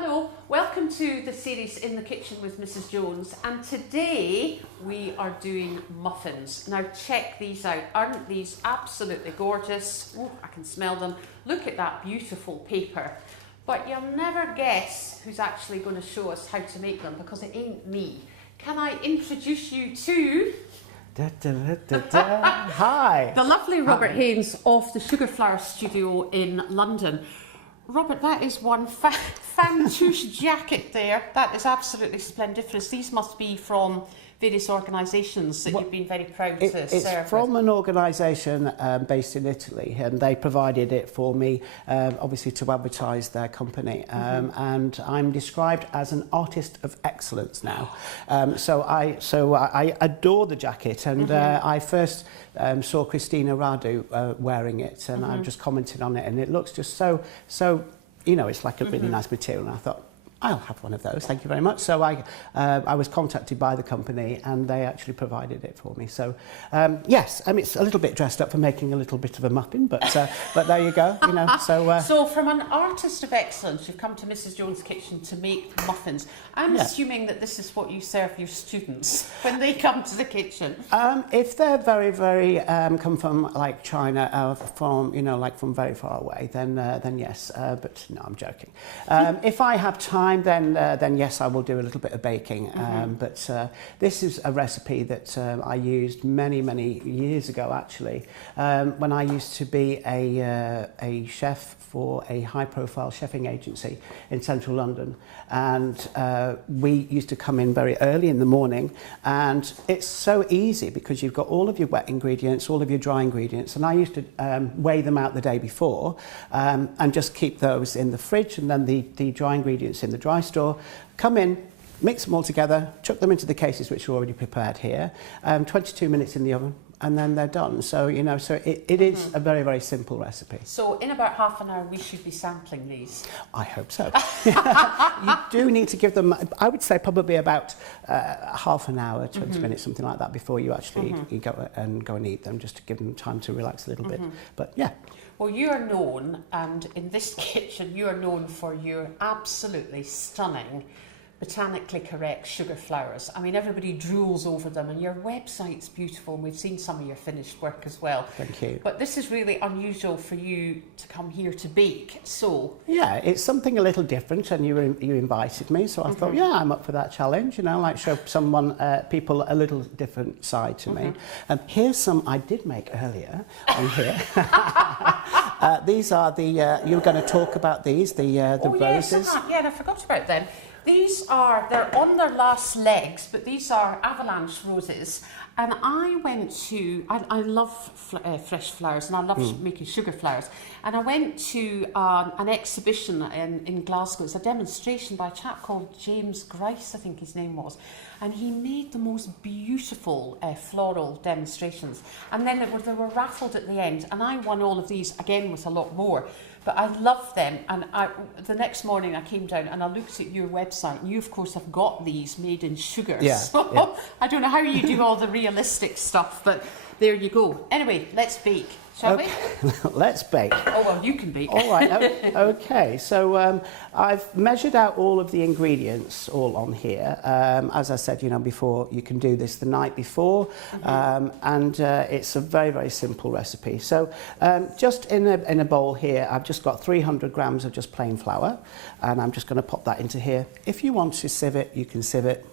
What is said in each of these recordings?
Hello, welcome to the series In the Kitchen with Mrs. Jones, and today we are doing muffins. Now check these out, aren't these absolutely gorgeous? Oh, I can smell them. Look at that beautiful paper. But you'll never guess who's actually going to show us how to make them, because it ain't me. Can I introduce you to... Hi! The lovely Robert Haynes of the Sugar Flower Studio in London. Robert, that is one fantouche jacket there. That is absolutely splendiferous. These must be from various organisations that you've been very proud to serve. It's from an organisation based in Italy, and they provided it for me, obviously to advertise their company. And I'm described as an artist of excellence now. So I adore the jacket, and I first saw Christina Radu wearing it, and I just commented on it, and it looks just so, you know, it's like a really nice material, and I thought, I'll have one of those, thank you very much. So I was contacted by the company, and they actually provided it for me. So yes, I mean, it's a little bit dressed up for making a little bit of a muffin, but there you go, you know. So from an artist of excellence, you've come to Mrs. Jones' kitchen to make muffins. I'm assuming that this is what you serve your students when they come to the kitchen. If they're very, very come from like China, from, you know, like from very far away, then yes. But no, I'm joking. If I have time, then yes, I will do a little bit of baking. But this is a recipe that I used many years ago, actually, when I used to be a chef for a high-profile chefing agency in central London, and we used to come in very early in the morning, and it's so easy because you've got all of your wet ingredients, all of your dry ingredients, and I used to weigh them out the day before and just keep those in the fridge, and then the dry ingredients in the dry store, come in, mix them all together, chuck them into the cases which are already prepared here, 22 minutes in the oven, and then they're done. So, you know, so it is a very, very simple recipe. So in about half an hour, we should be sampling these. I hope so. You do need to give them, I would say, probably about half an hour, 20 minutes, something like that, before you actually you go and eat them, just to give them time to relax a little bit. But yeah. Well, you are known, and in this kitchen, you are known for your absolutely stunning, botanically correct sugar flowers. I mean, everybody drools over them, and your website's beautiful, and we've seen some of your finished work as well. Thank you. But this is really unusual for you to come here to bake, so... Yeah, it's something a little different, and you invited me, so I thought, yeah, I'm up for that challenge, you know, like show people a little different side to me. And here's some I did make earlier on here. These are the, you were going to talk about these, the roses. Yes, yeah, I forgot about them. These are, they're on their last legs, but these are avalanche roses. And I went to, I love fresh flowers, and I love making sugar flowers. And I went to an exhibition in Glasgow. It's a demonstration by a chap called James Grice, I think his name was. And he made the most beautiful floral demonstrations. And then they were raffled at the end. And I won all of these, again, with a lot more. But I love them, and the next morning I came down and I looked at your website, and you of course have got these made in sugar. Yeah, so yeah. I don't know how you do all the realistic stuff, but there you go. Anyway, let's bake, shall we? Let's bake. Oh, well, you can bake. All right, okay. So I've measured out all of the ingredients all on here. As I said, you know, before, you can do this the night before, and it's a very, very simple recipe. So just in a bowl here, I've just got 300 grams of just plain flour, and I'm just going to pop that into here. If you want to sieve it, you can sieve it.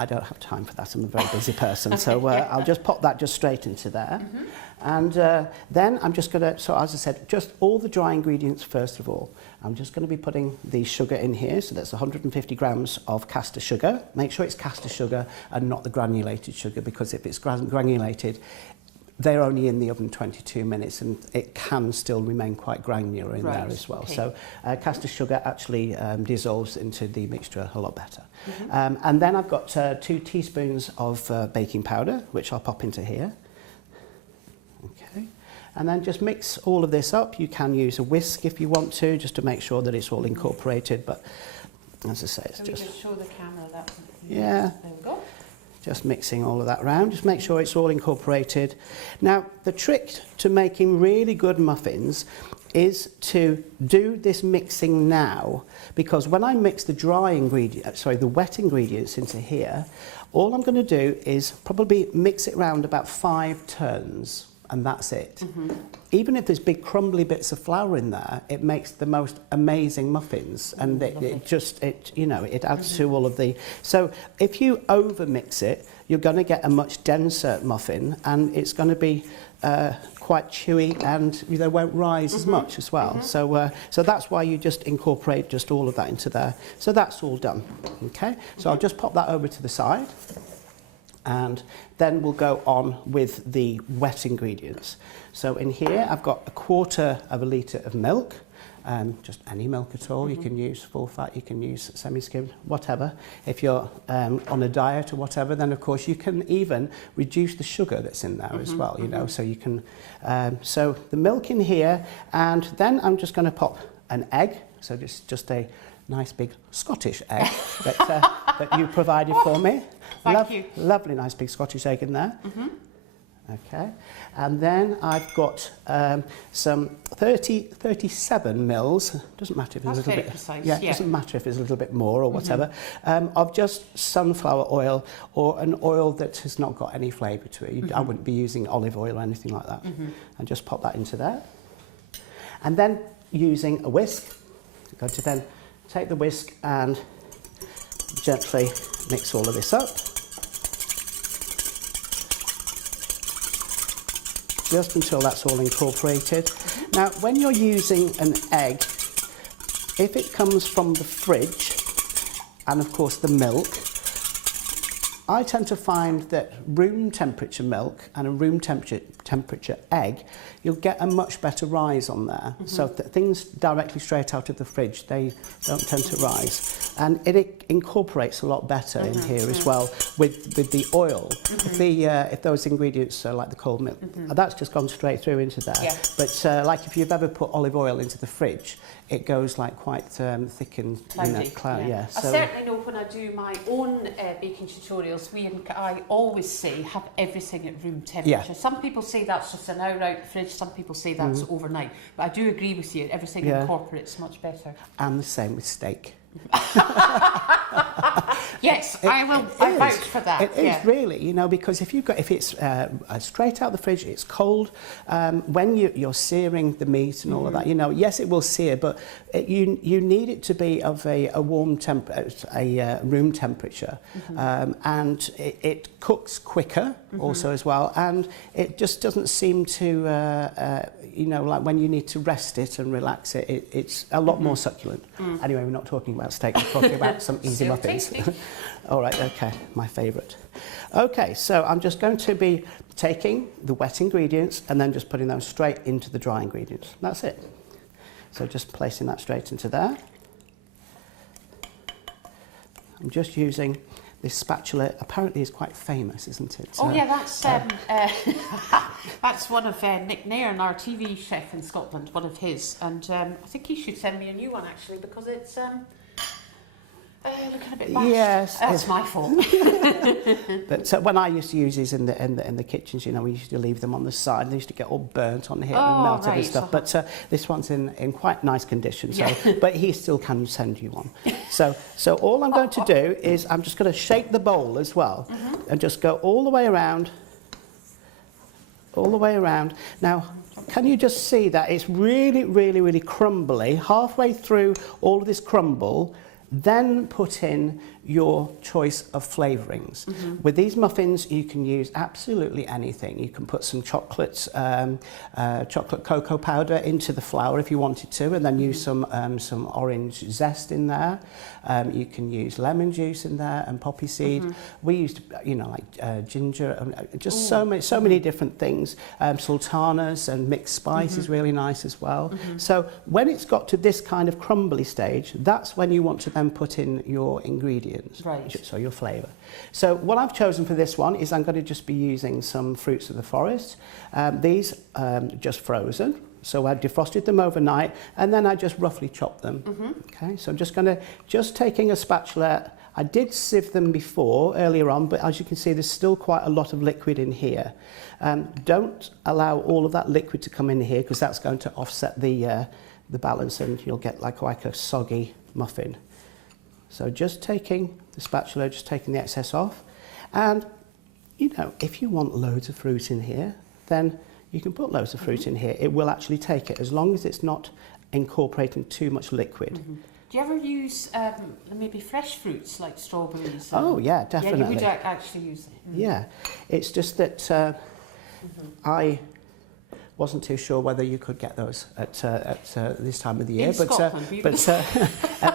I don't have time for that, I'm a very busy person, so I'll just pop that just straight into there. And then I'm just going to, so as I said, just all the dry ingredients first of all. I'm just going to be putting the sugar in here, so that's 150 grams of caster sugar. Make sure it's caster sugar and not the granulated sugar, because if it's granulated, they're only in the oven 22 minutes, and it can still remain quite granular in there as well. Okay. So caster sugar actually dissolves into the mixture a lot better. And then I've got 2 teaspoons of baking powder, which I'll pop into here. Okay. And then just mix all of this up. You can use a whisk if you want to, just to make sure that it's all incorporated. But as I say, it's just... Can we just show the camera that? Yeah. There we go. Just mixing all of that around, just make sure it's all incorporated. Now, the trick to making really good muffins is to do this mixing now, because when I mix the the wet ingredients into here, all I'm going to do is probably mix it round about 5 turns, and that's it. Even if there's big crumbly bits of flour in there, it makes the most amazing muffins, and it adds to all of the. So if you over mix it, you're going to get a much denser muffin, and it's going to be quite chewy, and they won't rise as much as well. So that's why you just incorporate just all of that into there. So that's all done. Okay. So I'll just pop that over to the side. And then we'll go on with the wet ingredients. So in here, I've got 1/4 of a litre of milk, just any milk at all. You can use full fat, you can use semi-skimmed, whatever. If you're on a diet or whatever, then of course you can even reduce the sugar that's in there as well, you know, so you can, so the milk in here, and then I'm just going to pop an egg, so just a nice big Scottish egg that you provided for me. Thank you. Lovely, nice big Scottish egg in there. Okay, and then I've got some 37 mils. Doesn't matter if it's a little bit. Precise, yeah, doesn't matter if it's a little bit more or whatever. Of just sunflower oil, or an oil that has not got any flavour to it. I wouldn't be using olive oil or anything like that. And just pop that into there. And then using a whisk, I'm going to then take the whisk and gently mix all of this up. Just until that's all incorporated. Now, when you're using an egg, if it comes from the fridge, and of course the milk, I tend to find that room temperature milk and a room temperature egg, you'll get a much better rise on there. So things directly straight out of the fridge, they don't tend to rise. And it incorporates a lot better in here as well with the oil. If those ingredients are like the cold milk, that's just gone straight through into there. Yeah. But like if you've ever put olive oil into the fridge, it goes like quite thick and cloudy. Yeah. I certainly know when I do my own baking tutorials, I always say have everything at room temperature. Yeah. Some people say that's just an hour out the fridge, some people say that's overnight. But I do agree with you, everything incorporates much better. And the same with steak. Yes, I vouch for that. It is really, you know, because if it's straight out the fridge, it's cold. When you're searing the meat and all of that, you know, yes, it will sear, but you need it to be of a warm room temperature, and it cooks quicker also as well, and it just doesn't seem to, you know, like when you need to rest it and relax it, it's a lot more succulent. Anyway, we're not talking about steak, we're talking about some easy muffins. All right, okay, my favourite. Okay, so I'm just going to be taking the wet ingredients and then just putting them straight into the dry ingredients. That's it. So just placing that straight into there. I'm just using this spatula. Apparently is quite famous, isn't it? Oh yeah, that's one of Nick Nairn, our TV chef in Scotland, one of his, and I think he should send me a new one actually, because it's looking a bit bashed. Yes, that's my fault. But when I used to use these in the kitchens, you know, we used to leave them on the side. They used to get all burnt on here and melted and stuff. But this one's in quite nice condition. So, but he still can send you one. So all I'm going to do is I'm just going to shake the bowl as well, and just go all the way around. All the way around. Now, can you just see that it's really, really, really crumbly? Halfway through all of this crumble, then put in your choice of flavourings. With these muffins, you can use absolutely anything. You can put some chocolate cocoa powder into the flour if you wanted to, and then use some orange zest in there. You can use lemon juice in there and poppy seed. We used, you know, like ginger, and just so many different things. Sultanas and mixed spice is really nice as well. So when it's got to this kind of crumbly stage, that's when you want to then put in your ingredients. Right. So your flavour. So what I've chosen for this one is I'm going to just be using some fruits of the forest. These just frozen. So I defrosted them overnight, and then I just roughly chopped them. Okay, so I'm just taking a spatula. I did sieve them before, earlier on, but as you can see, there's still quite a lot of liquid in here. Don't allow all of that liquid to come in here, because that's going to offset the balance, and you'll get like a soggy muffin. So just taking the spatula, just taking the excess off. And, you know, if you want loads of fruit in here, then you can put loads of fruit in here. It will actually take it, as long as it's not incorporating too much liquid. Do you ever use maybe fresh fruits like strawberries? Oh, yeah, definitely. Yeah, you would actually use it. Yeah, it's just that I wasn't too sure whether you could get those at this time of the year. In Scotland,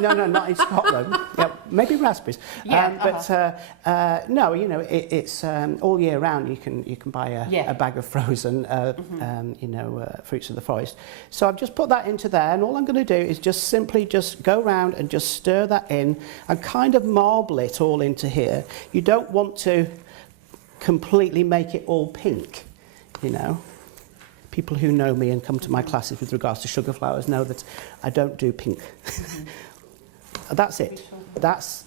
no, not in Scotland. Yeah, maybe raspberries. Yeah, no, you know, it's all year round. You can buy a bag of frozen, fruits of the forest. So I've just put that into there, and all I'm going to do is just simply go around and just stir that in and kind of marble it all into here. You don't want to completely make it all pink, you know. People who know me and come to my classes with regards to sugar flowers know that I don't do pink. That's it. That's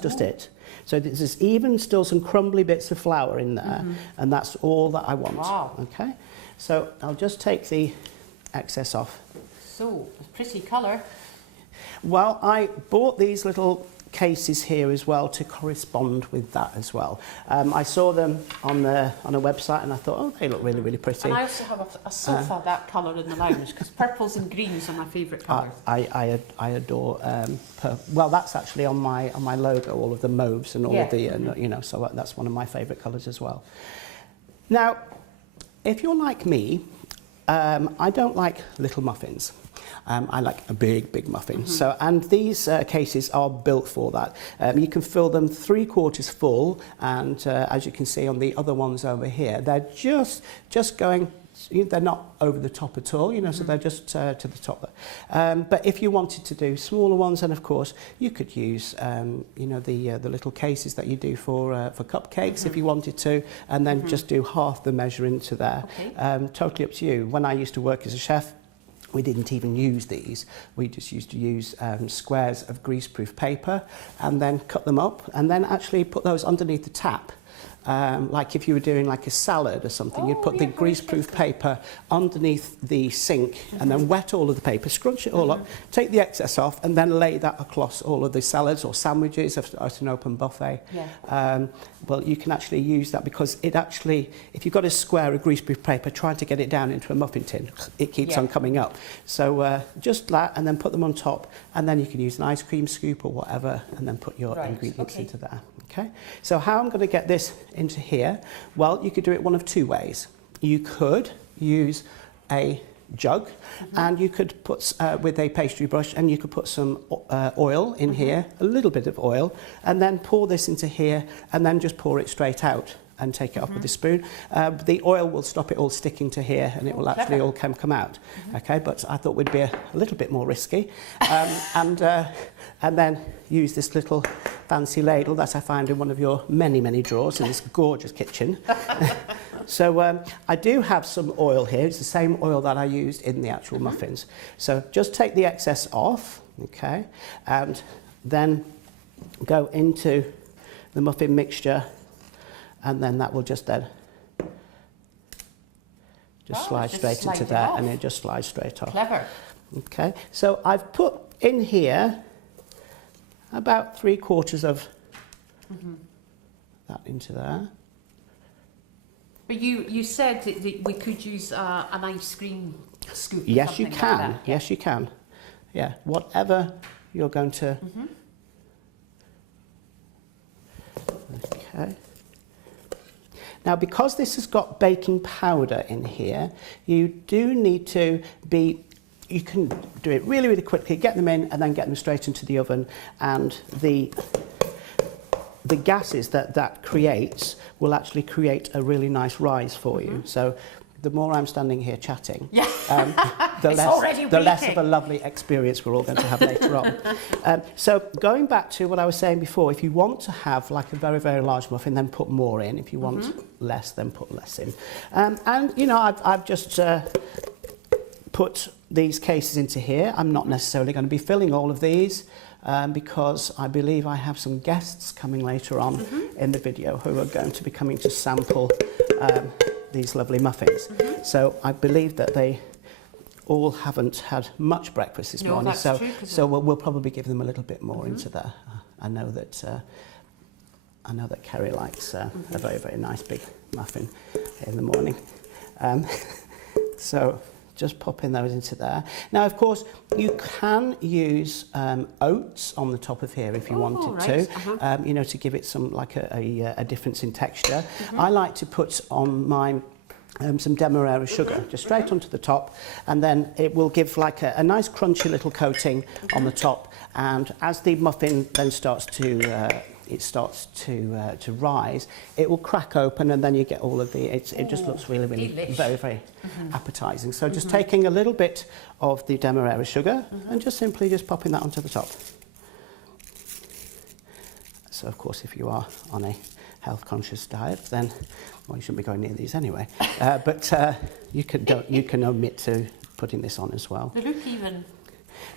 just it. So there's even still some crumbly bits of flour in there, and that's all that I want. Wow. Okay. So I'll just take the excess off. So, a pretty colour. Well, I bought these little cases here as well to correspond with that as well. I saw them on a website, and I thought, oh, they look really, really pretty. And I also have a sofa that colour in the lounge, because purples and greens are my favourite colours. I adore well, that's actually on my logo, all of the mauves and all of the so that's one of my favourite colours as well. Now, if you're like me, I don't like little muffins. I like a big muffin. So, and these cases are built for that. You can fill them 3/4 full, and as you can see on the other ones over here, they're just going. They're not over the top at all, you know, so they're just to the top. But if you wanted to do smaller ones, then of course you could use, the little cases that you do for cupcakes if you wanted to, and then just do half the measure into there. Okay. Totally up to you. When I used to work as a chef, we didn't even use these. We just used to use squares of greaseproof paper and then cut them up and then actually put those underneath the tap. Like if you were doing like a salad or something, you'd put the greaseproof paper underneath the sink and then wet all of the paper, scrunch it all up, take the excess off, and then lay that across all of the salads or sandwiches at an open buffet. Yeah. Well, you can actually use that, because it actually, if you've got a square of greaseproof paper, trying to get it down into a muffin tin, it keeps on coming up. So just that, and then put them on top, and then you can use an ice cream scoop or whatever, and then put your ingredients into there. Okay, so how I'm going to get this into here? Well, you could do it one of two ways. You could use a jug, and you could put with a pastry brush, and you could put some oil in here, a little bit of oil, and then pour this into here, and then just pour it straight out and take it off with a spoon. The oil will stop it all sticking to here, and it will actually all come out. Okay, but I thought we'd be a little bit more risky, and then use this little fancy ladle that I found in one of your many drawers in this gorgeous kitchen. So I do have some oil here. It's the same oil that I used in the actual muffins. So just take the excess off, okay, and then go into the muffin mixture, and then that will just then slide straight into there, and it just slides straight off. Clever. Okay, so I've put in here about 3/4 of that into there. But you said that we could use an ice cream scoop. Yes, you can. Like that. Yes, you can. Yeah, whatever you're going to. Okay. Now, because this has got baking powder in here, you do need to be. You can do it really quickly, get them in, and then get them straight into the oven, and the gases that creates will actually create a really nice rise for you. So the more I'm standing here chatting, the less of a lovely experience we're all going to have later on. So going back to what I was saying before, if you want to have like a very large muffin, then put more in. If you want less, then put less in. And you know, I've just put these cases into here. I'm not necessarily going to be filling all of these because I believe I have some guests coming later on in the video who are going to be coming to sample these lovely muffins. So I believe that they all haven't had much breakfast this morning, that's true, so we'll probably give them a little bit more into there. I know that Kerry likes a very, very nice big muffin in the morning. So just popping those into there. Now, of course, you can use oats on the top of here if you wanted to, you know, to give it some like a difference in texture. I like to put on mine some demerara sugar just straight onto the top, and then it will give like a nice crunchy little coating on the top. And as the muffin then starts to rise, it will crack open, and then you get all of the, it just looks really, really very, very appetizing. So just taking a little bit of the demerara sugar and just simply just popping that onto the top. So of course, if you are on a health conscious diet, then, well, you shouldn't be going near these anyway, but you can omit to putting this on as well. They look even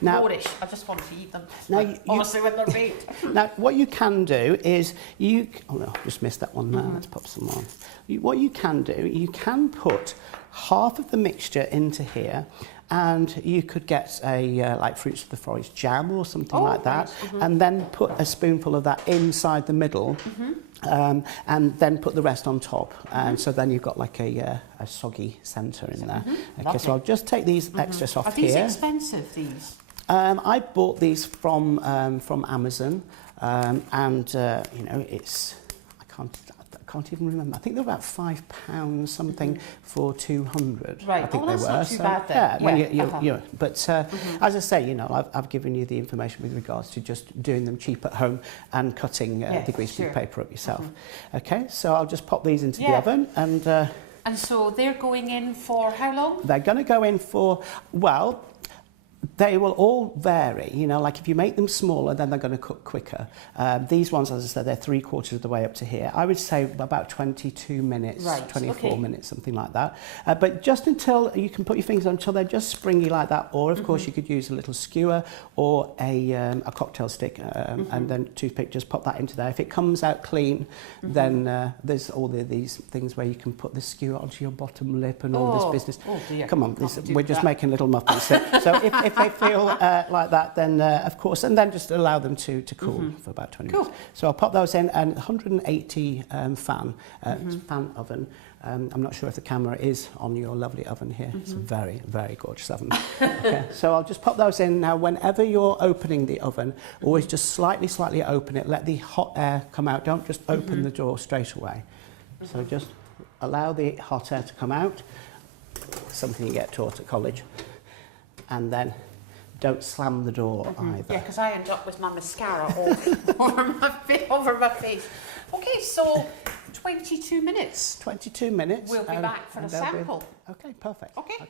rawish. I just want to eat them. Now, honestly, when they're baked. Now, what you can do is oh no, just missed that one now. Let's pop some on. What you can do, you can put half of the mixture into here, and you could get a like fruits of the forest jam or something like that, and then put a spoonful of that inside the middle, and then put the rest on top, and so then you've got like a soggy centre in there. Okay, so I'll just take these extras off here. Are these expensive, these? I bought these from Amazon, and you know, it's I can't even remember. I think they're about £5 something for 200. Right. I think that's they were. Not too bad then. Yeah, but as I say, you know, I've given you the information with regards to just doing them cheap at home and cutting the greaseproof paper up yourself. Okay, so I'll just pop these into the oven, and so they're going in for how long? They're going to go in for, well, they will all vary, you know, like if you make them smaller, then they're going to cook quicker. These ones, as I said, they're 3/4 of the way up to here. I would say about 22 minutes, 24 minutes, something like that. But just until you can put your fingers on, until they're just springy like that, or of course you could use a little skewer or a cocktail stick, and then toothpick, just pop that into there. If it comes out clean, then there's all these things where you can put the skewer onto your bottom lip and all this business. Oh dear. Come on, we're just making little muffins. So if they feel like that, then of course, and then just allow them to cool for about 20 minutes. So I'll pop those in, and 180 fan oven. I'm not sure if the camera is on your lovely oven here. It's a very, very gorgeous oven. Okay, so I'll just pop those in. Now, whenever you're opening the oven, always just slightly open it. Let the hot air come out. Don't just open the door straight away. So just allow the hot air to come out. Something you get taught at college. And then don't slam the door either. Yeah, because I end up with my mascara over my face. Okay, so 22 minutes. 22 minutes. We'll be back for a sample. Okay, perfect. Okay.